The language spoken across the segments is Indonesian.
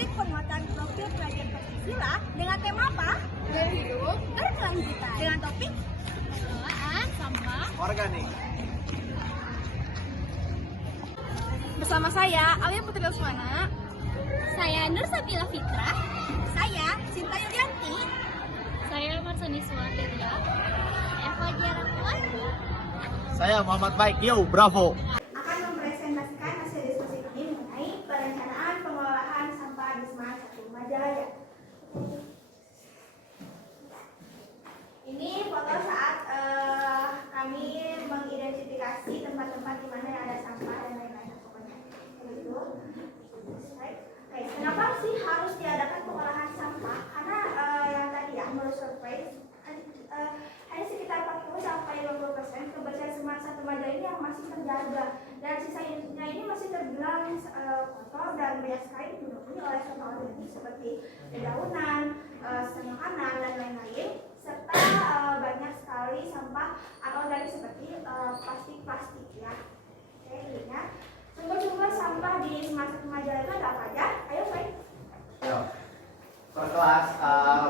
Project penguatan profil pelajar Pancasila dengan tema apa? Gaya hidup, Berkelanjutan. Dengan topik pengelolaan sampah. Organik. Bersama saya, Alia Putri Lesmana. Saya Nur Sabila Fitra. Saya Sinta Yulianti. Saya Marsani Suwateria. Saya Fajar Rahman. Saya Muhammad Baik. Yo, bravo. Akan mempresentasikan hasil diskusi kami mengenai perencanaan pengelolaan sampah di Semarang 1 Majalaya. Ini foto saat kami mengidentifikasi tempat-tempat di mana ada sampah dan lain-lain. Pokoknya begitu. Oke, kenapa sih harus diadakan pengolahan sampah? Karena yang tadi ya, menurut survei hanya sekitar 40-50% kebersihan Semarang 1 Majalaya ini yang masih terjaga, dan sisanya ini masih terbilang kotor dan banyak sekali dipenuhi oleh sampah organik seperti dedaunan, sisa makanan dan lain-lain, serta banyak sekali sampah anorganik seperti plastik-plastik ya. Oke, intinya sumber-sumber sampah di Semarang 1 Majalaya itu ada apa aja? Ayo, Fai. Yo. Per kelas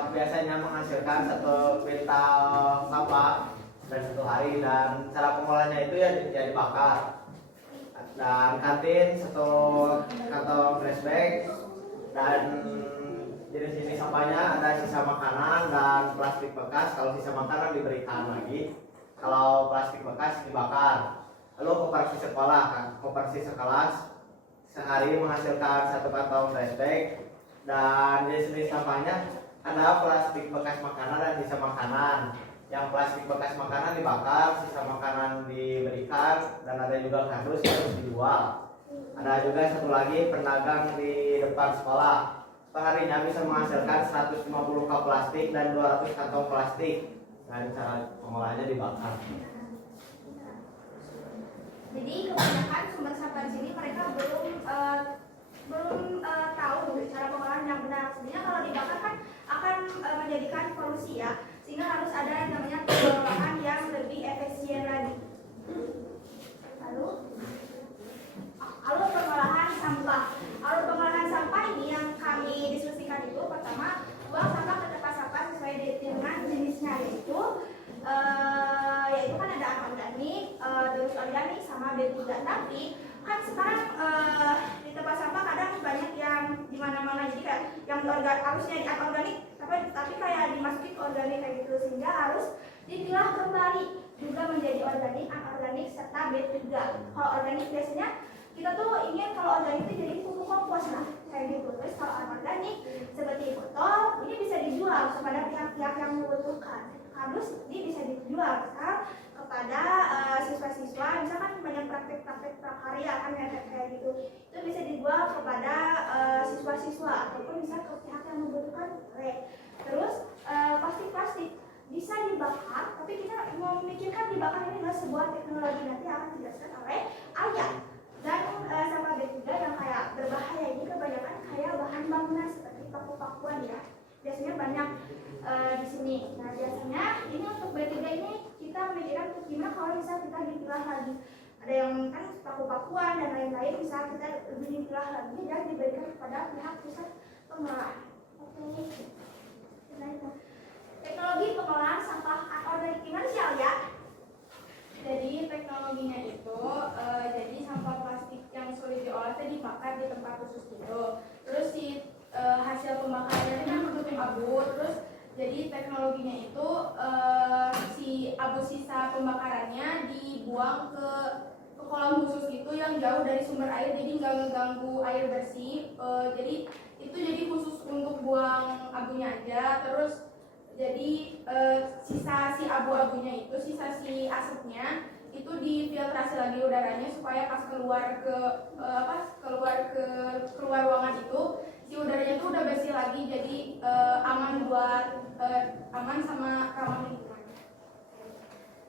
biasanya menghasilkan 1 kuintal sampah dan 1 hari, dan cara pengolahannya itu ya dibakar. Dan kantin 1 kantong trash bag, dan jenis-jenis sampahnya ada sisa makanan dan plastik bekas. Kalau sisa makanan diberikan lagi, kalau plastik bekas dibakar. Lalu koperasi sekelas sehari menghasilkan 1 kantong trash bag, dan jenis sampahnya ada plastik bekas makanan dan sisa makanan. Yang plastik bekas makanan dibakar, sisa makanan diberikan, dan ada juga kardus yang harus dijual. Ada juga 1 lagi pedagang di depan sekolah. Perharinya bisa menghasilkan 150 cup plastik dan 200 kantong plastik. Dan cara pengolahannya dibakar. Jadi kebanyakan sumber sampah di sini mereka belum tahu cara pengolahan yang benar. Sebenarnya kalau dibakar kan akan menjadikan polusi ya, sehingga harus ada yang namanya pengelolaan yang lebih efisien lagi. Alur pengolahan sampah. Alur pengolahan sampah ini yang kami diskusikan itu, pertama, buang sampah ke tempat sampah sesuai dengan jenisnya, yaitu kan ada anorganik, terus organik sama B3. Tapi kan sekarang di tempat sampah kadang banyak yang di mana-mana, jadi kayak yang harusnya di anorganik tapi kayak dimasukin ke organik kayak gitu, sehingga harus dipilah kembali juga menjadi organik, anorganik serta B3. Kalau organik biasanya kita tuh ingin kalau organik itu jadi pupuk kompos lah kayak gitu. Terus kalau anorganik seperti botol ini bisa dijual kepada pihak-pihak yang membutuhkan. Harus ini bisa dijual kepada siswa-siswa, misalkan banyak praktek-praktek prakarya kan kayak gitu, itu bisa dijual kepada siswa-siswa ataupun bisa ke pihak yang membutuhkan. Terus plastik-plastik bisa dibakar, tapi kita memikirkan dibakar ini adalah sebuah teknologi, nanti akan dijelaskan oleh Alia. Dan sampah B3 yang kayak berbahaya ini kebanyakan kayak bahan bangunan seperti paku-pakuan ya, biasanya banyak di sini. Nah biasanya ini untuk B3 ini kita memikirkan untuk gimana kalau bisa kita dipilah lagi. Ada yang kan paku-pakuan dan lain-lain bisa kita lebih dipilah lagi dan diberikan kepada pihak pusat pengelolaan. Oke. Teknologi pengolahan sampah anorganik gimana sih Alia? Jadi teknologinya itu, jadi sampah plastik yang sulit diolah itu dibakar di tempat khusus gitu. Terus si hasil pembakarannya kan bentuk abu. Terus jadi teknologinya itu si abu sisa pembakarannya dibuang ke kolam khusus gitu yang jauh dari sumber air, jadi nggak mengganggu air bersih. Jadi itu jadi khusus untuk buang abunya aja. Terus jadi sisa si abu-abunya itu, sisa si asapnya itu difiltrasi lagi udaranya supaya pas keluar ke keluar ruangan itu si udaranya itu udah bersih lagi, jadi aman sama ramah lingkungan.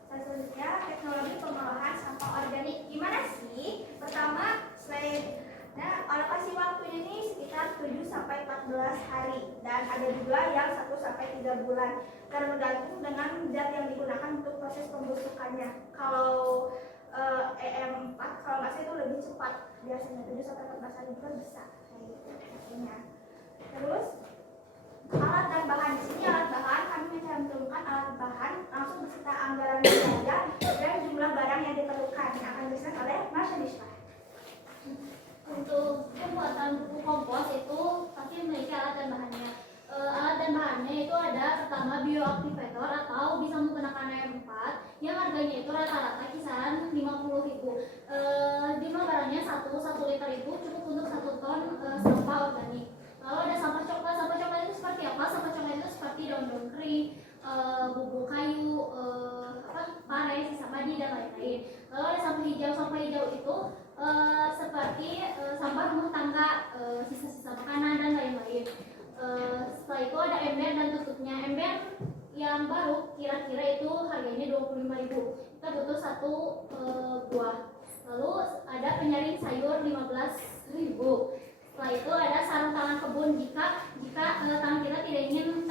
Selanjutnya teknologi pengolahan sampah organik gimana sih? Pertama, slide. Nah, alokasi waktunya ini sekitar 7-14 hari, dan ada juga yang 1-3 bulan, tergantung dengan zat yang digunakan untuk proses pembusukannya. Kalau EM4 kalau nggak salah itu lebih cepat, biasanya 7-14 hari juga bisa kayak gitu biasanya. Terus alat dan bahan, di sini alat bahan kami mencantumkan alat bahan langsung beserta anggaran biaya dan jumlah barang yang diperlukan yang akan dijelaskan oleh Mas Nisfa. Untuk pembuatan buku kompos itu pasti memiliki alat dan bahannya. Alat dan bahannya itu ada pertama bioaktivator atau bisa menggunakan M4 yang harganya itu rata-rata kisaran 50.000. Jumlah barangnya 1 liter itu cukup untuk 1 ton sampah organik. Lalu ada sampah coklat. Sampah coklat itu seperti apa? Sampah coklat itu seperti daun-daun kering, bubuk kayu, pare, sisa padi dan lain-lain. Lalu ada sampah hijau. Sampah hijau itu seperti sampah rumah tangga, sisa-sisa makanan dan lain-lain. Setelah itu ada ember dan tutupnya. Ember yang baru kira-kira itu harganya 25.000. Kita butuh 1 buah. Lalu ada penyaring sayur 15.000. Setelah itu ada sarung tangan kebun jika tangan kita tidak ingin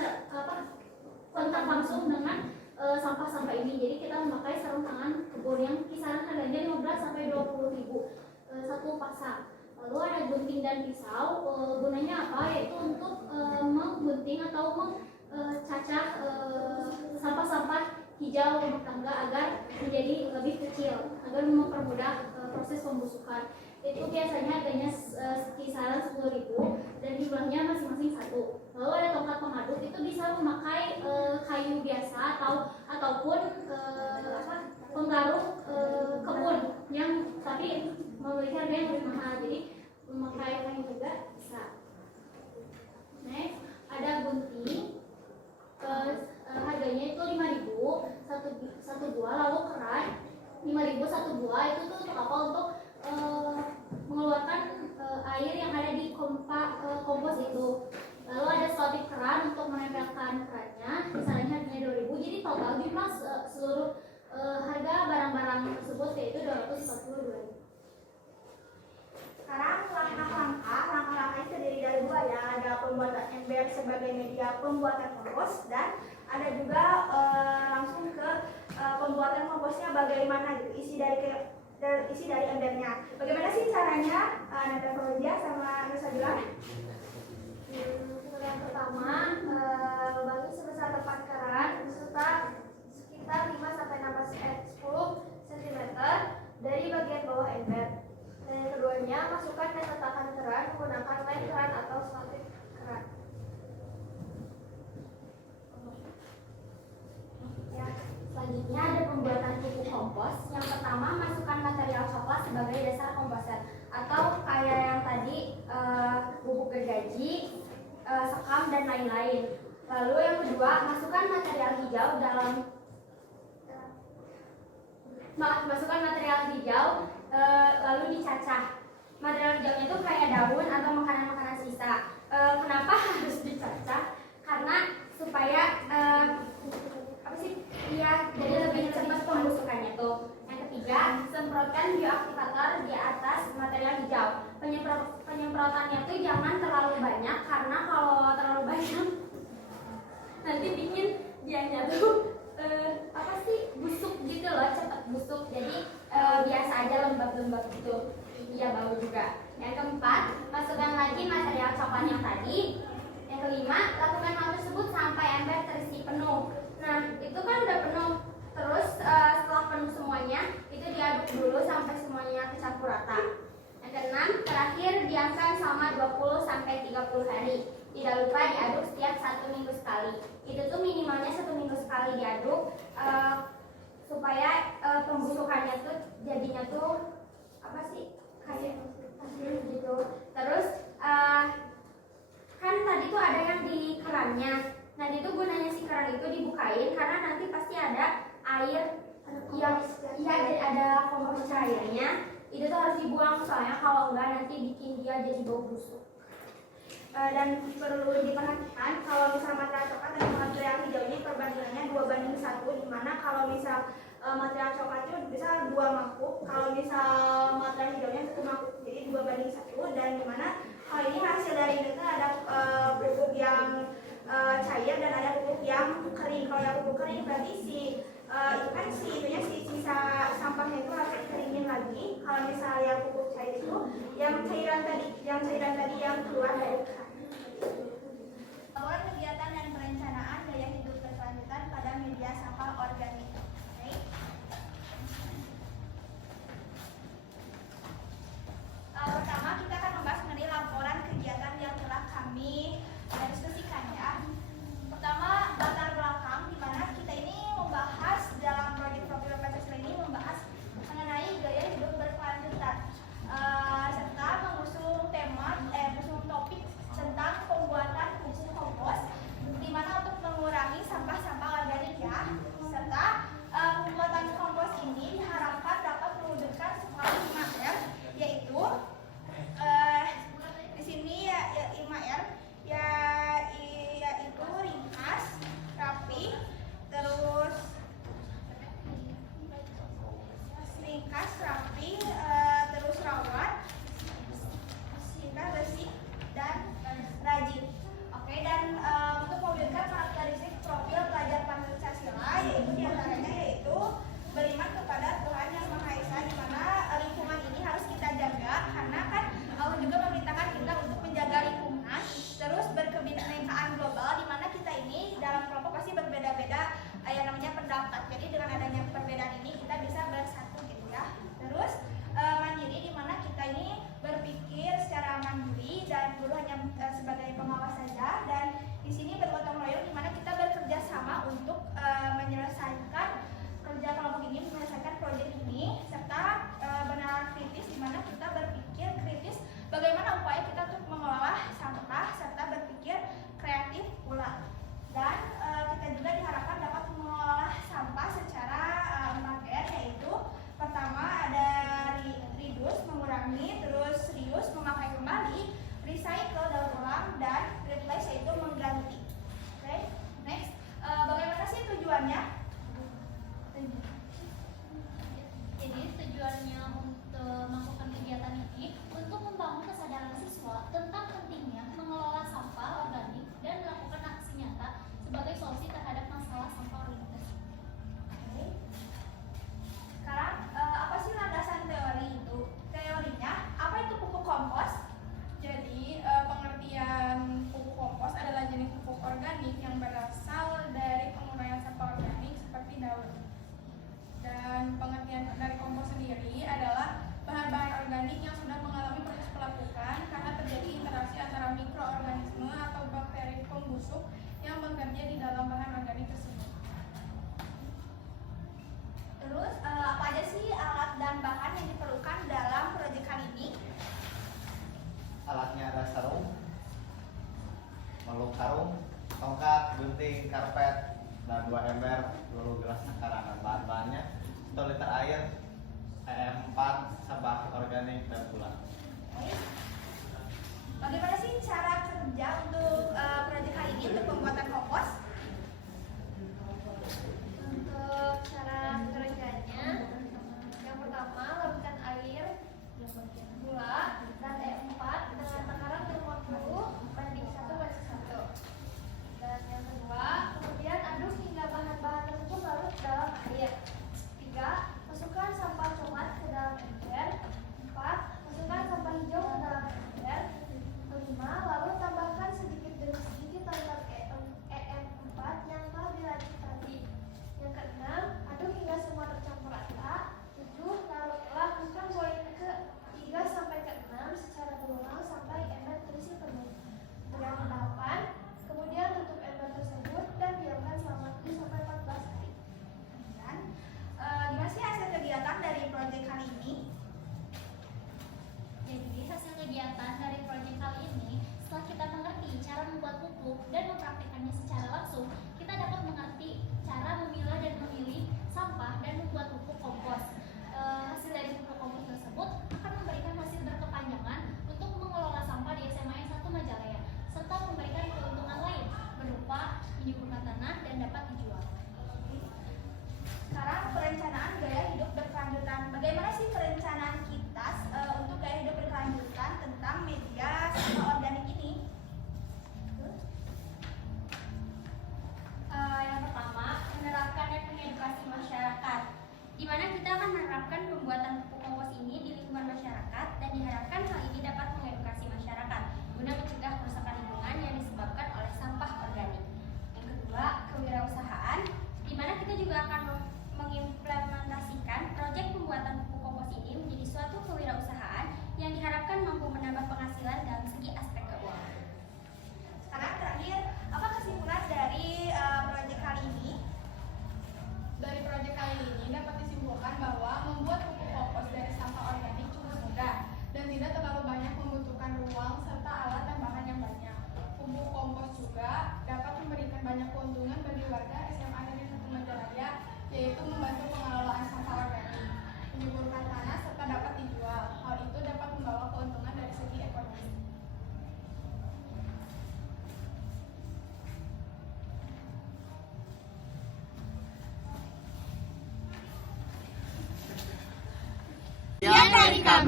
kontak langsung dengan sampah-sampah ini. Jadi kita memakai sarung tangan kebun yang kisaran harganya 15 sampai 20.000 satu pasang. Lalu ada gunting dan pisau. Gunanya apa? Yaitu untuk menggunting atau mencacah sampah-sampah hijau rumah tangga agar menjadi lebih kecil, agar mempermudah proses pembusukan. Itu biasanya harganya kisaran 10.000 dan jumlahnya masing-masing 1. Lalu ada tongkat pengaduk, itu bisa memakai kayu biasa ataupun penggaruk kebun yang tapi memiliki harga yang lebih mahal, jadi memakai kayu juga bisa. Next ada gunting, harganya itu 5.000 satu buah. Lalu keran 5.000 satu buah. Itu tuh untuk apa? Untuk mengeluarkan air yang ada di kompos itu. Lalu ada selotip keran untuk menempelkan kerannya, misalnya harganya 2.000. Jadi total jumlah seluruh harga barang-barang tersebut yaitu 242.000. Sekarang langkah-langkah itu terdiri dari 2 ya, ada pembuatan ember sebagai media pembuatan kompos dan ada juga langsung ke pembuatan komposnya bagaimana gitu, isi dari embernya. Bagaimana sih caranya? Nata Fauzia sama Nusa bilang. Yang pertama, lubangi sebesar tepat keran beserta sekitar 5 sampai 10 cm dari bagian bawah ember. Dan yang keduanya, masukkan dan letakkan keran menggunakan lem keran atau selotip keran. Ya, selanjutnya ada pembuatan pupuk kompos. Yang pertama, masukkan material coklat sebagai dasar komposer atau kayak yang tadi bubuk gergaji, sekam dan lain-lain. Lalu yang kedua, masukkan material hijau lalu dicacah. Material hijaunya itu kayak daun atau makanan-makanan sisa. Kenapa harus dicacah? Karena supaya jadi lebih cepat pembusukannya tuh. Yang ketiga, semprotkan bioaktivator di atas material hijau. Penyemprotannya tuh jangan terlalu banyak, karena kalau terlalu banyak nanti bikin dianya tuh busuk gitu loh, cepat busuk. Jadi biasa aja lembab-lembab gitu. Iya, bau juga. Yang keempat, masukkan lagi material coklat yang tadi. Yang kelima, lakukan hal tersebut sampai ember terisi penuh. Nah, itu kan udah penuh. Terus setelah penuh semuanya, itu diaduk dulu sampai semuanya kecampur rata. Yang keenam, terakhir diamkan selama 20 sampai 30 hari. Tidak lupa diaduk setiap 1 minggu sekali. Itu tuh minimalnya 1 minggu sekali diaduk supaya pembusukannya tuh jadinya tuh kayak hasil gitu. Terus kan tadi tuh ada yang di kerannya. Nah, itu gunanya si keran itu dibukain karena nanti pasti ada air yang jadi ada kompos cairnya. Itu tuh harus dibuang, soalnya kalau enggak nanti bikin dia jadi bau busuk. Dan perlu diperhatikan kalau misal material coklat dan material hijau ini perbandingannya 2:1, di mana kalau misal material coklat itu bisa 2 mangkuk, kalau misal material hijaunya 1 mangkuk, jadi 2:1. Dan di mana kalau ini hasil dari ini ada pupuk yang cair dan ada pupuk yang kering. Kalau yang pupuk kering berarti sisa sampahnya itu harus dikeringin lagi. Kalau misalnya yang pupuk cair itu yang cairan tadi yang keluar dari keran. Bauran kegiatan dan perencanaan gaya hidup berkelanjutan pada media sampah organik. Oke. Pertama kita akan membahas mengenai laporan kegiatan yang telah kami diskusikan ya. Pertama latar belakang di mana kita ini membahas dalam proyek profil Pancasila ini membahas mengenai gaya hidup berkelanjutan serta mengusung topik tentang pembuatan pupuk kompos di mana untuk mengurangi sampah-sampah organik ya, serta pembuatan kompos ini diharapkan dapat mewujudkan sebuah 5R, yaitu di sini ya 5R yaitu ringkas, rapi, terus rawat, singkat, bersih, dan rajin. Oke, dan untuk mewujudkan karakteristik profil pelajar Pancasila yaitu diantaranya yaitu beriman kepada Tuhan Yang Maha Esa, di mana lingkungan ini harus kita jaga karena kan Allah juga memerintahkan kita untuk menjaga lingkungan. Terus berkebinekaan global, di mana kita ini dalam kelompok pasti berbeda-beda yang namanya pendapat. Jadi dengan adanya perbedaan ini kita bisa bersatu gitu ya. Terus mandiri, di mana kita ini berpikir secara mandiri dan guru hanya sebagai pengawas saja, dan di sini bergotong royong di mana kita bekerja sama untuk menyelesaikan kerja kelompok ini, menyelesaikan proyek ini, serta benar kritis di mana kita berpikir kritis bagaimana upaya kita untuk mengelola sampah serta berpikir kreatif pula. Dan kita juga diharapkan dapat mengelola sampah secara 4R, yaitu pertama ada reduce, mengurangi, terus reuse, memakai kembali, recycle, daur ulang, dan replace, yaitu mengganti. Oke, next, bagaimana sih tujuannya? Jadi tujuannya untuk melakukan kegiatan ini untuk membangun kesadaran siswa tentang pentingnya mengelola sampah organik dan melakukan aksi nyata sebagai solusi terhadap masalah sampah organik. Oke. Sekarang apa sih landasan teori itu? Teorinya apa itu pupuk kompos? Jadi pengertian pupuk kompos adalah jenis pupuk organik yang berasal dari penguraian sampah organik seperti daun. Dan pengertian dari kompos sendiri adalah bahan-bahan organik yang sudah mengalami proses pelapukan karena terjadi interaksi antara mikroorganisme atau bakteri pembusuk yang bekerja di dalam bahan organik tersebut. Terus apa aja sih alat dan bahan yang diperlukan dalam proyek kali ini? Alatnya ada sarung, meluk karung, tongkat, gunting, karpet, dan 2 ember, 2 gelas takaran. Bahan-bahannya 1 liter air, 4 sampah organik, dan gula. Oke. Bagaimana sih cara kerja untuk proyek kali ini untuk pembuatan kompos? Untuk cara kerjanya, yang pertama lakukan air, gula, dan E4 dengan takaran 50:1:1. Dan yang kedua, kemudian aduk hingga bahan-bahan tersebut larut dalam air. 3. Masukkan sampah tomat ke dalam ember. 4. Masukkan sampah hijau ke dalam ember. 5. Lalu tambahkan sedikit demi sedikit tangan EM4 yang telah diracik tadi. Yang keenam, aduk hingga semua tercampur rata. 7. Lakukan poin ke 3 sampai ke 6 secara berulang sampai ember terisi penuh. Yang ke-8, kemudian tutup ember tersebut dan diamkan selama 7 sampai 14 hari. Dan gimana sih hasil kegiatan dari proyek kali ini? Jadi hasil kegiatan dari proyek kali ini, setelah kita mengerti cara membuat pupuk dan mempraktikkannya secara langsung, kita dapat mengerti cara memilah dan memilih sampah dan membuat pupuk kompos. Hasil dari pupuk kompos tersebut akan memberikan hasil berkepanjangan untuk mengelola sampah di SMA N1 Majalaya, serta memberikan keuntungan lain berupa menyuburkan tanah dan dapat dijual. Sekarang perencanaan gaya hidup berkelanjutan. Bagaimana sih perencanaan kita untuk gaya hidup berkelanjutan tentang media sampah organik ini? Yang pertama, menerapkan dan mengedukasi masyarakat, di mana kita akan menerapkan pembuatan pupuk kompos ini di lingkungan masyarakat, dan diharapkan hal ini dapat mengedukasi masyarakat guna mencegah kerusakan lingkungan yang disebabkan oleh sampah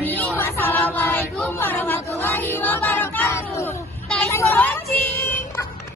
kami. Wassalamualaikum.